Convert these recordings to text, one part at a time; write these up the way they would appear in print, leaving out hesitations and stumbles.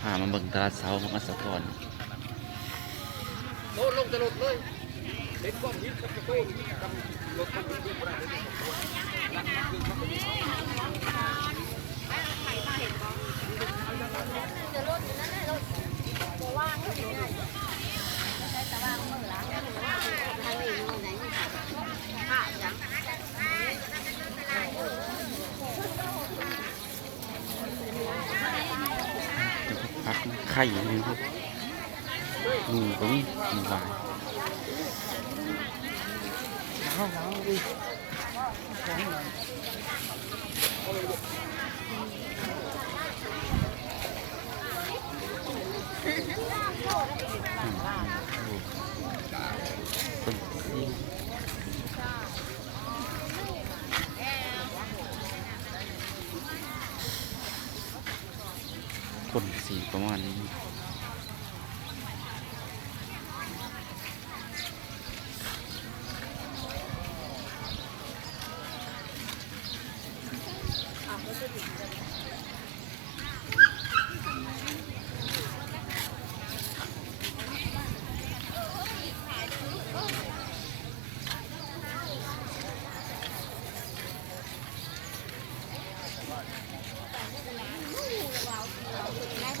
พามาเบิ่งตลาดเช้าของอัสสะพรโดนลงตลดเลยเด็กก้อมยิ้มกับกระโปงกับรถคันนี้ดูอะไรจะรถอยู่นั่นแหละรถบ่ว่างก็ง่ายใช้แต่ว่างมือล้างทางนี้มือไหนผ้าจังผักไข่นี่ครับหมูก็มีหมูหวานคนสีประมาณนี้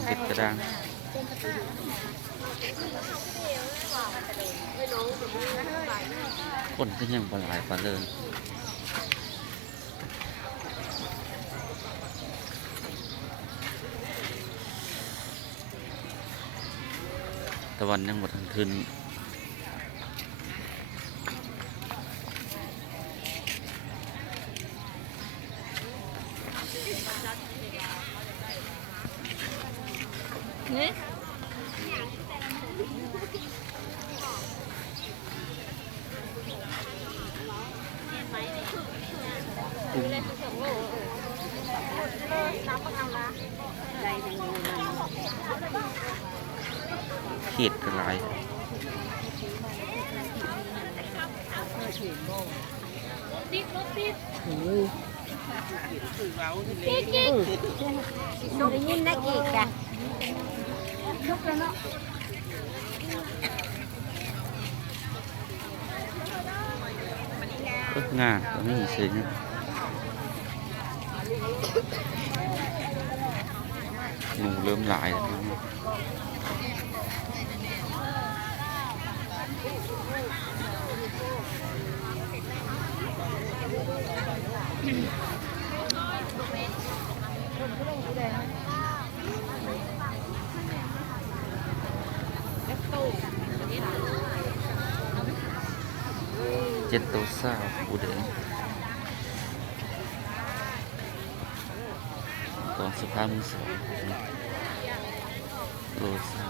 เด็ดกระด้างคนก็ยังปลาไหลปลาเลินตะวันยังหมดทั้งคืนนี่เขียดกระไรได้ยินได้อีกอ่ะลุกแล้วเนาะงาก็ไม่มีเสียงหนูเริ่มหลายแล้วเจ็ดตัวซ่าบูเดงกองสุภาพมือสองโลซ่า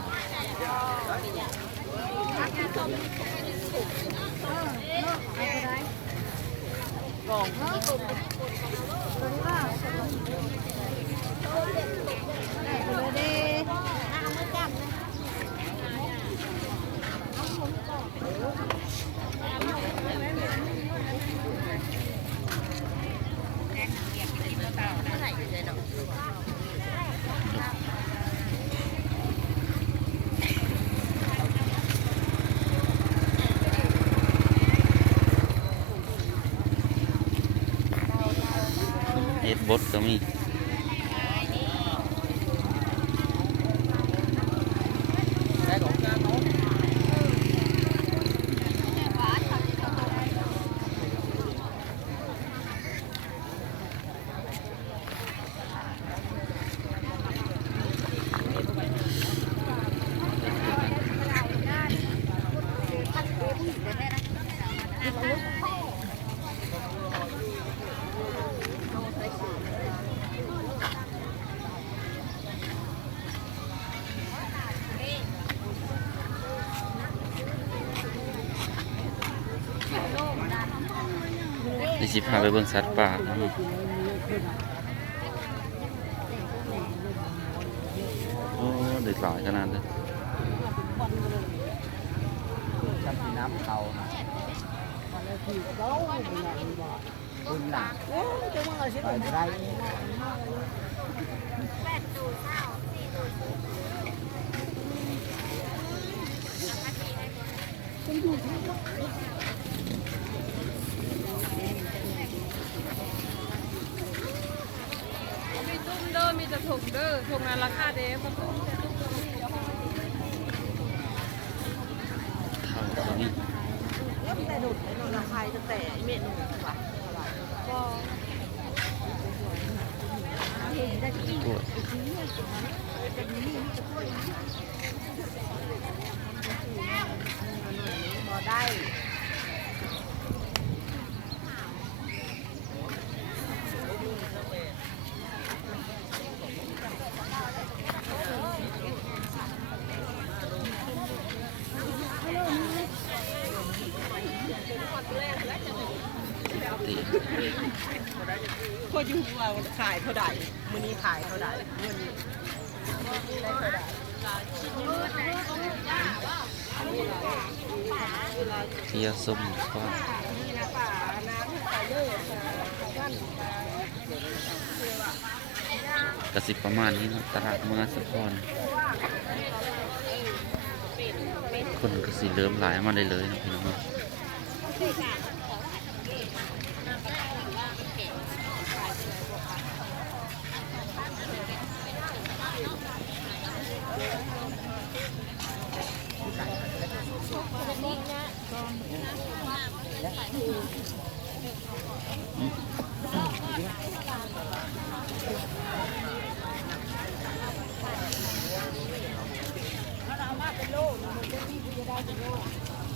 เอ็ดบดก็มีดิสิพาไปเบิ่งสัตว์ป่าโอ้เด็ดหลายขนาดเลยจับน้ำเขาคุณหลังไปได้ เท่าตัวนี้ แต่ดุดไอ้นนท์ใครจะแต่เมนูวะก็ตัวบ่ได้ ตี พออยู่ว่าขายเท่าใดมื้อนี้ขายเท่าใดเงินได้เท่าใด เทียส้มฟ้า นี่นะป่าน้ำไปเยอะกัน กระสิบประมาณนี้เนาะตลาดเมืองสะพรคนก็สิเริ่มหลายมาได้เลยนะพี่น้อง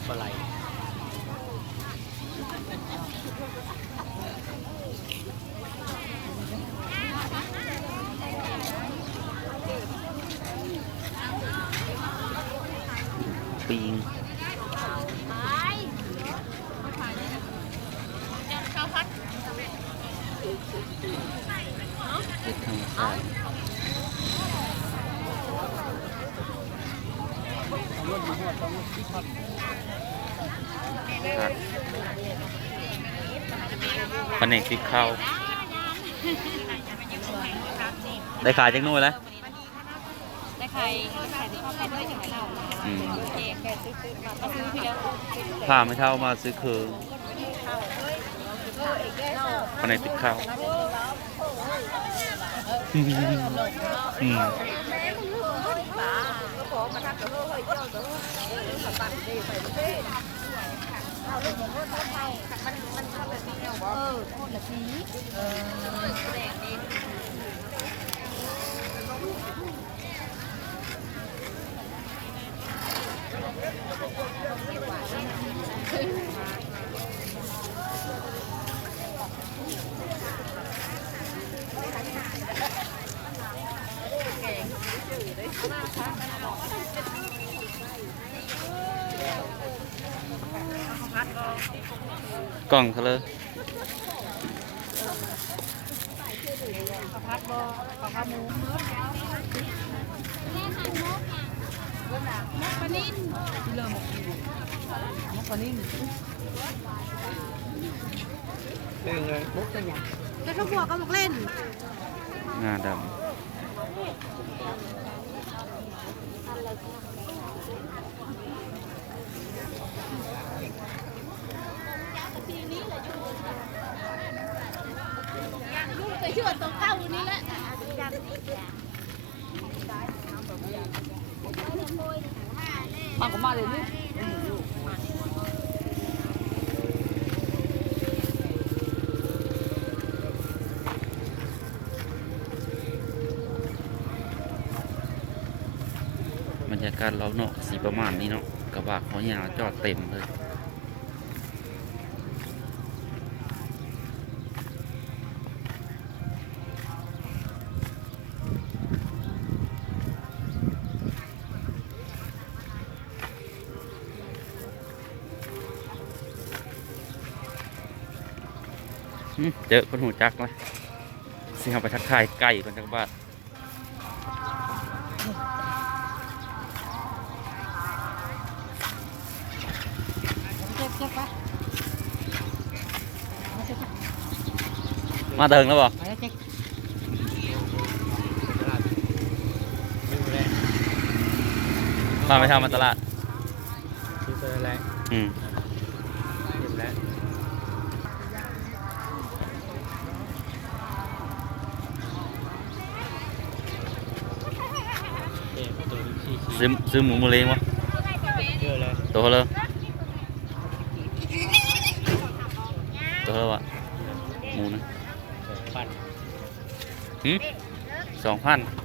ปลาไหลปิงเห็ดธรรมชาติครับแผนกพริกข้าวได้ขายจากนู่นแล้ว ได้ใครที่เขาเป็นด้วยถึงเราเองแกซื้อมาก็ซื้อเพียง พาไม่เท่ามาซื้อคือแผนกพริกข้าวอืมกล่องเท่าเลย พัดบอข้าวหมูปลานิ่นเริ่มปลานิ่นเป็นไงมุกเป็นยังแต่ข้าวบัวก็มุกเล่น งาดแต่ชื่อว่าตรงข้าวนี้แหละมาก็มาเลยนี่ำบรรยากาศเราเนาะสีประมาณนี้เนาะกระบะเขายาวจอดเต็มเลยเจอคนหูจักเลยสิเอาไปทักทายไก่ก่อนจักบาทมาเดินแล้วบ่มาไปทำมาตลาดอืม ซื้อหมูมือเล้งวะ เยอะเลย ตัวเลยตัวเลยวะหมูนะ ปัน 2,000